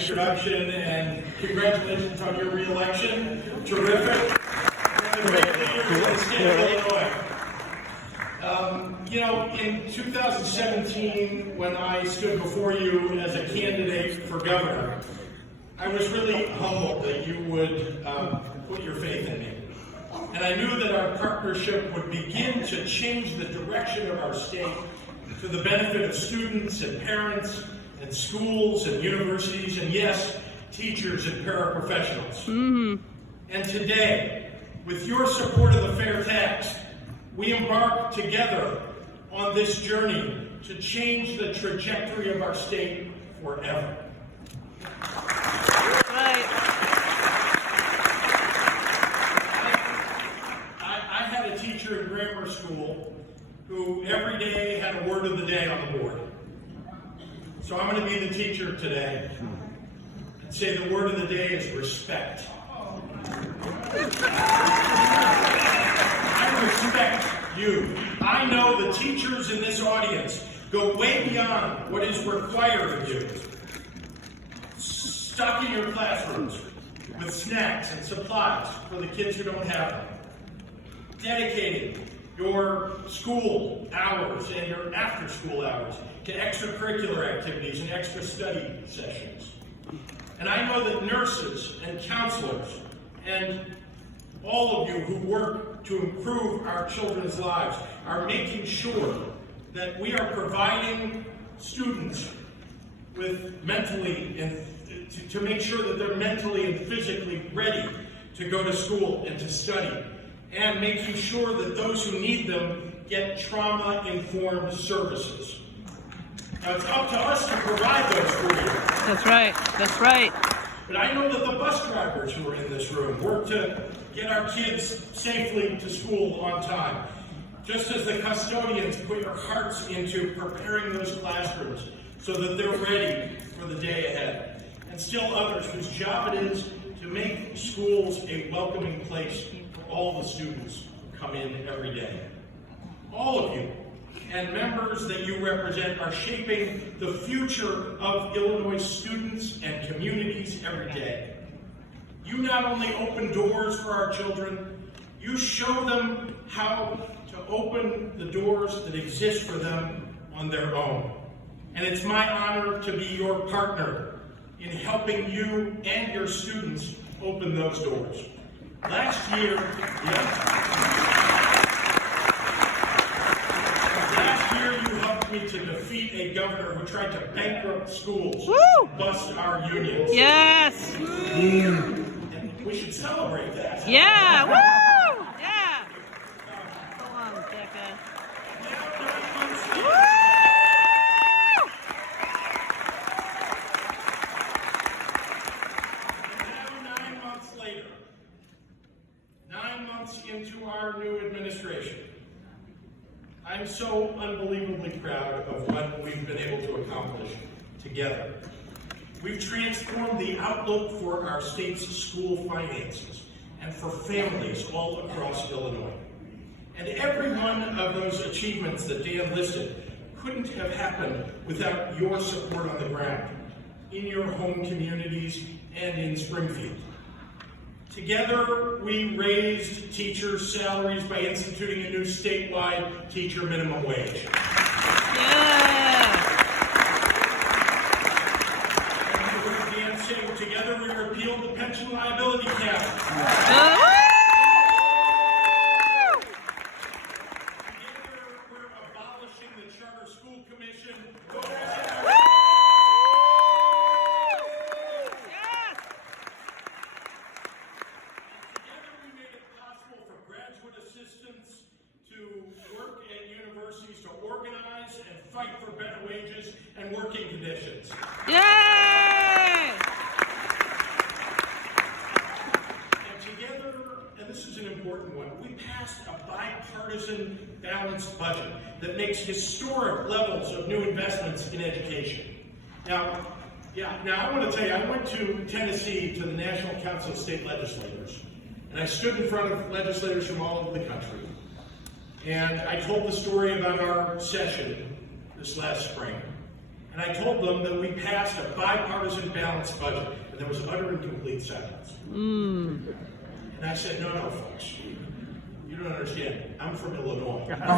introduction, and congratulations on your re-election. Terrific. And a great leader in the state of Illinois. In 2017, when I stood before you as a candidate for governor, I was really humbled that you would put your faith in me. And I knew that our partnership would begin to change the direction of our state to the benefit of students and parents and schools and universities and, yes, teachers and paraprofessionals. And today, with your support of the fair tax, we embark together on this journey to change the trajectory of our state forever. I had a teacher in grammar school who every day had a word of the day on the board. So I'm going to be the teacher today and say the word of the day is respect. I respect you. I know the teachers in this audience go way beyond what is required of you. Stocking your classrooms with snacks and supplies for the kids who don't have them. Dedicating your school hours and your after-school hours to extracurricular activities and extra study sessions. And I know that nurses and counselors and all of you who work to improve our children's lives are making sure that we are providing students with mentally and to make sure that they're mentally and physically ready to go to school and to study, and making sure that those who need them get trauma-informed services. Now, it's up to us to provide those for you. That's right. That's right. But I know that the bus drivers who are in this room work to get our kids safely to school on time, just as the custodians put their hearts into preparing those classrooms so that they're ready for the day ahead. And still others whose job it is to make schools a welcoming place for all the students who come in every day. All of you and members that you represent are shaping the future of Illinois students and communities every day. You not only open doors for our children, you show them how to open the doors that exist for them on their own. And it's my honor to be your partner in helping you and your students open those doors. Last year you helped me to defeat a governor who tried to bankrupt schools, and bust our unions. Yes. And we should celebrate that. Yeah. Woo. Yeah. So long, Becca. Woo. Into our new administration, I'm so unbelievably proud of what we've been able to accomplish together. We've transformed the outlook for our state's school finances and for families all across Illinois. And every one of those achievements that Dan listed couldn't have happened without your support on the ground, in your home communities and in Springfield. Together, we raised teachers' salaries by instituting a new statewide teacher minimum wage. And together, we repealed the pension liability cap. Together, we're abolishing the Charter School Commission. To organize and fight for better wages and working conditions. Yay! And together, and this is an important one, we passed a bipartisan balanced budget that makes historic levels of new investments in education. Now I want to tell you, I went to Tennessee to the National Council of State Legislators, and I stood in front of legislators from all over the country. And I told the story about our session this last spring. And I told them that we passed a bipartisan balanced budget, and there was utter and complete silence. And I said, no, folks, you don't understand. I'm from Illinois. And then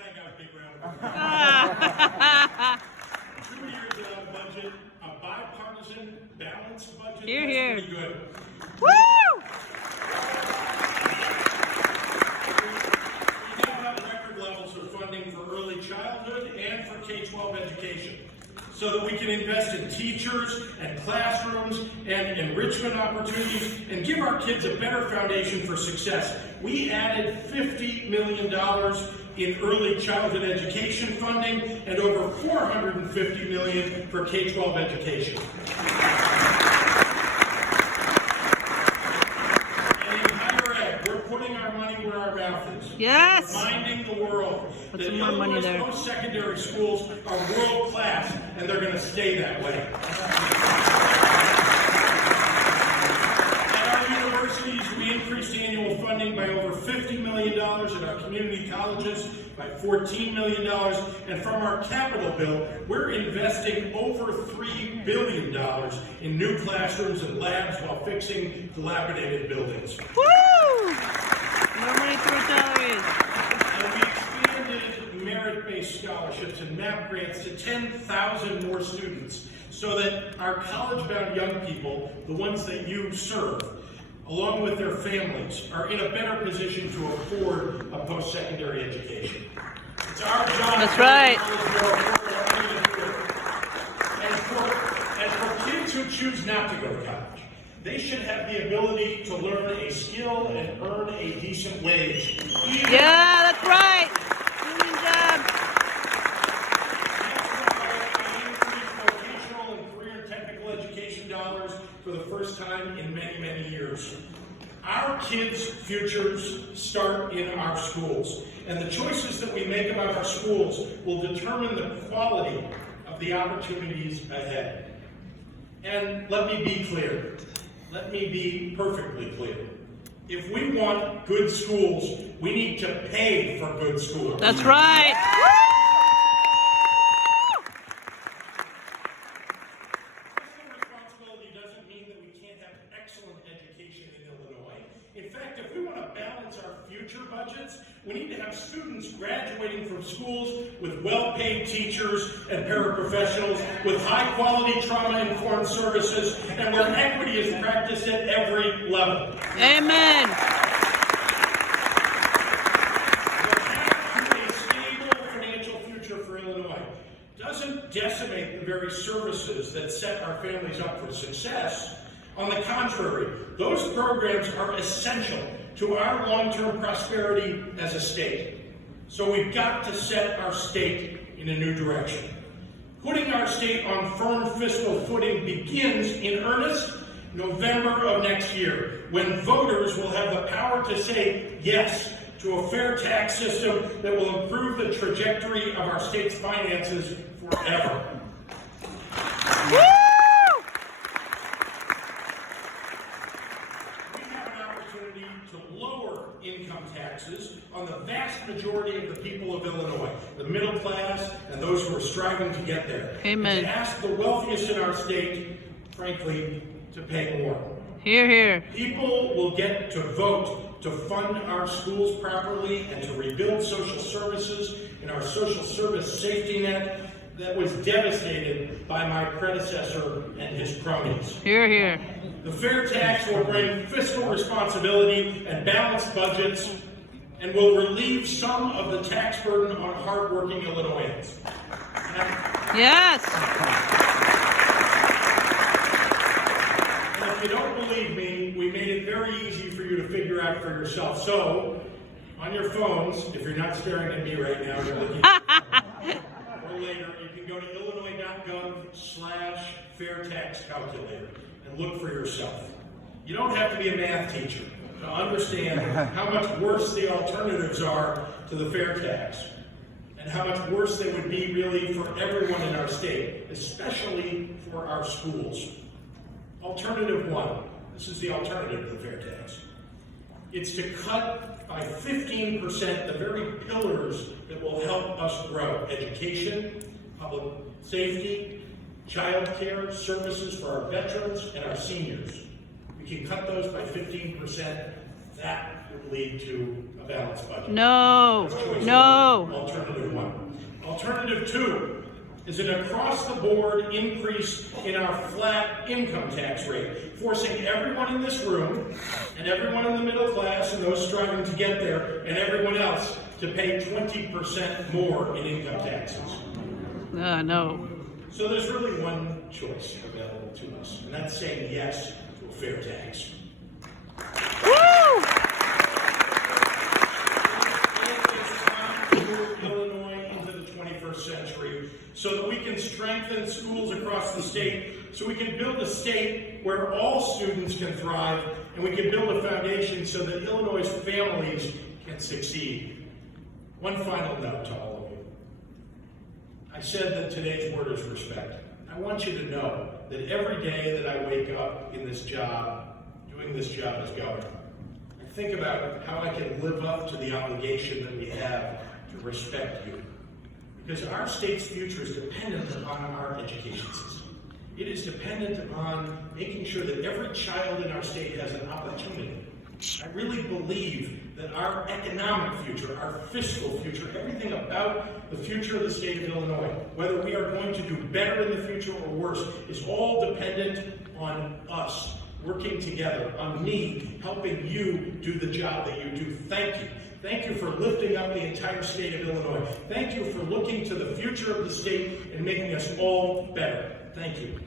I got a big round of applause. 2 years without a budget, a bipartisan balanced budget, Hear, that's hear. pretty good. Woo! We now have record levels of funding for early childhood and for K-12 education, so that we can invest in teachers and classrooms and enrichment opportunities and give our kids a better foundation for success. We added $50 million in early childhood education funding and over $450 million for K-12 education. And in higher ed, we're putting our money where our mouth is. Yes. Reminding the world Put that some more money Illinois' there. post-secondary schools are world class, and they're going to stay that way. At our universities, we increased annual funding by over $50 million, at our community colleges by $14 million, and from our capital bill, we're investing over $3 billion in new classrooms and labs while fixing dilapidated buildings. Woo! More money for salaries. And we expanded merit-based scholarships and MAP grants to 10,000 more students so that our college-bound young people, the ones that you serve, along with their families, are in a better position to afford a post-secondary education. It's our job. That's right. And for kids who choose not to go to college, they should have the ability to learn a skill and earn a decent wage. Yeah, that's right. Union job. Vocational and career and technical education dollars for the first time in many, many years. Our kids' futures start in our schools, and the choices that we make about our schools will determine the quality of the opportunities ahead. And let me be clear. Let me be perfectly clear. If we want good schools, we need to pay for good schools. That's right. Fiscal responsibility doesn't mean that we can't have excellent education in Illinois. In fact, if we want to balance our future budgets, we need to have students graduating from schools with well-paid teachers and paraprofessionals, with high-quality trauma-informed services, and where equity is practiced at every level. Amen. The path to a stable financial future for Illinois doesn't decimate the very services that set our families up for success. On the contrary, those programs are essential to our long-term prosperity as a state. So we've got to set our state in a new direction. Putting our state on firm fiscal footing begins in earnest November of next year, when voters will have the power to say yes to a fair tax system that will improve the trajectory of our state's finances forever. Woo! To lower income taxes on the vast majority of the people of Illinois, the middle class and those who are striving to get there. Amen. And to ask the wealthiest in our state, frankly, to pay more. Hear, hear. People will get to vote to fund our schools properly and to rebuild social services and our social service safety net that was devastated by my predecessor and his cronies. Hear, hear. The fair tax will bring fiscal responsibility and balanced budgets and will relieve some of the tax burden on hardworking Illinoisans. Yes. And if you don't believe me, we made it very easy for you to figure out for yourself. So, on your phones, if you're not staring at me right now, you're looking or later, you can go to illinois.gov/fair tax calculator and look for yourself. You don't have to be a math teacher to understand how much worse the alternatives are to the fair tax and how much worse they would be really for everyone in our state, especially for our schools. Alternative one. This is the alternative to the fair tax. It's to cut by 15% the very pillars that will help us grow: education, public safety, child care, services for our veterans and our seniors. We can cut those by 15%. That would lead to a balanced budget. No. Choice No. Alternative one. Alternative two is an across-the-board increase in our flat income tax rate, forcing everyone in this room, and everyone in the middle class, and those striving to get there, and everyone else to pay 20% more in income taxes. No. So there's really one choice available to us, and that's saying yes to a fair tax. Woo! Illinois into the 21st century so that we can strengthen schools across the state, so we can build a state where all students can thrive, and we can build a foundation so that Illinois' families can succeed. One final note to all of you. I said that today's word is respect. I want you to know that every day that I wake up in this job, doing this job as governor, I think about how I can live up to the obligation that we have to respect you. Because our state's future is dependent upon our education system. It is dependent upon making sure that every child in our state has an opportunity. I really believe that our economic future, our fiscal future, everything about the future of the state of Illinois, whether we are going to do better in the future or worse, is all dependent on us working together, on me helping you do the job that you do. Thank you. Thank you for lifting up the entire state of Illinois. Thank you for looking to the future of the state and making us all better. Thank you.